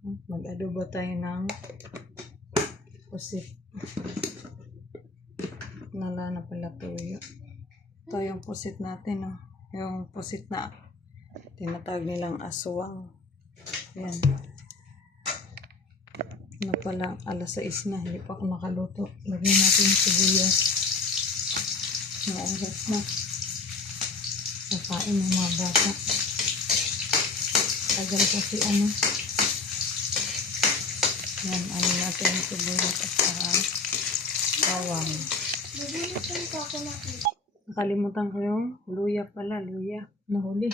Mag-adobo tayo ng pusit. Nala na pala tuyo. Ito yung pusit natin, no? Yung pusit na tinatawag nilang aswang. Yan. Na pala, alas 6 na. Hindi pa ako nakaluto. Lagyan natin yung sibuyas. Mga oras na. Kakain ng mga bata. Tagal kasi ano. Yan, ano natin yung sibuyas at saka bawang. Nakalimutan ko yung luya pala. Luya. Nahuli.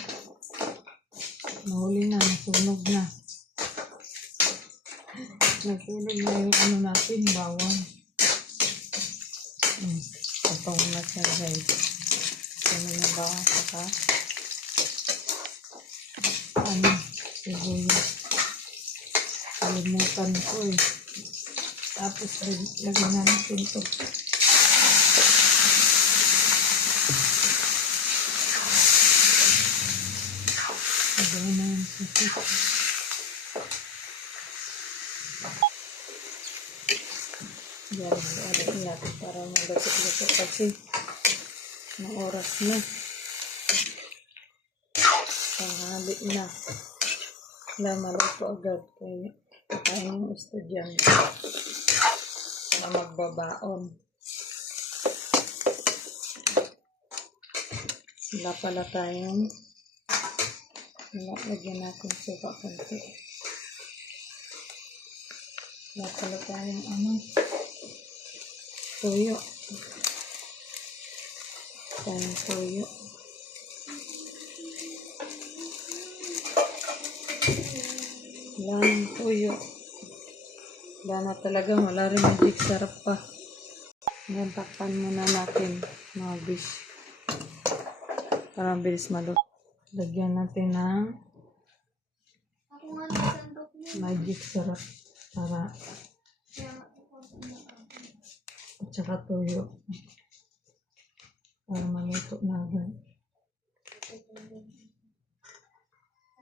Nahuli na. Nasunog na. Nasunog na yung ano natin. Bawang. Patong na siya guys. Ano yung bawang saka ano. Sibuyas. Kalimutan ko eh. Tapos lagyan natin ito. Lagyan na yung pusit. Yan, alat natin para magasik-gasik kasi ng oras na. Tanghali na. Wala maluto agad kaya kakain yung estudyante na magbabaon. Wala pala tayong lagyan natin suka konti. Wala pala tayong ano tuyo. Tayong tuyo. Wala ng tuyo. Wala na talaga. Wala rin magic sarap pa. Ngayon, takpan muna natin mga bish. Para bilis maluto. Lagyan natin ng magic sarap. Para at saka tuyo. Para maluto na agad.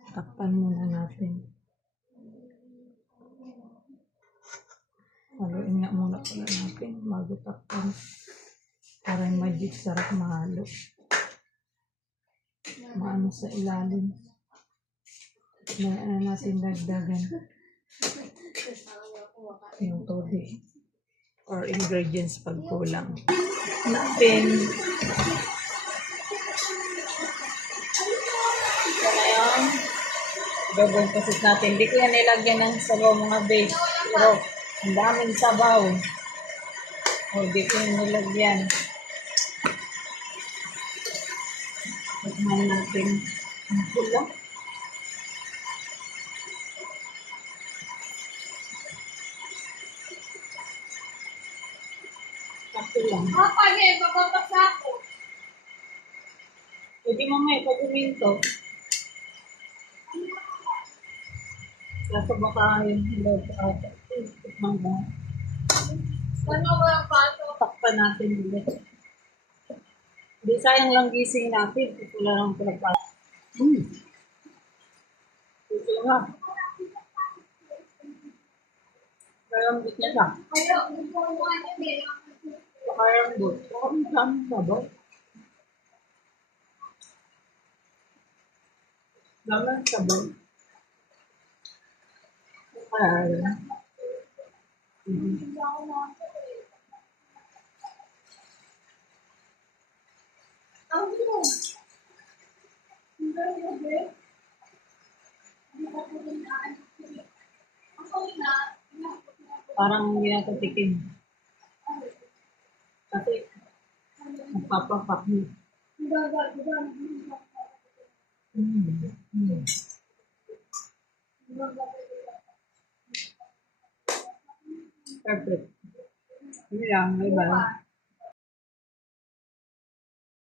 Takpan muna natin. Haluin nga muna pala natin bago takpan. Para yung magic sarap mahalo. Maano sa ilalim. Ano natin dagdagan. Yung tubig. Or ingredients pag kulang. Natin. Ito na yun. Gagawin pasit natin. Hindi ko yan nilagyan ng sabaw mga base. Pero ang daming sabaw. O, hindi ko yan nilagyan. Tignan natin. Ang pula. Sakto lang. Papapasa ako. Pwede mamaya pag uminto. Kaso baka yung hilod ata. Tikman mo. Ano ba ang pato? Takpan natin ulit. Hindi sayang lang gising natin. Ito lang ang pinagpapalala. Ito nga. Karambot niya lang. Kaya, gusto ko nga niya. Karambot. Baka may kami sabaw. Dami ang sabaw. Kaya parang hindi natin tikim. Kasi magpapapak mo. Perfect. Hindi lang, may iba.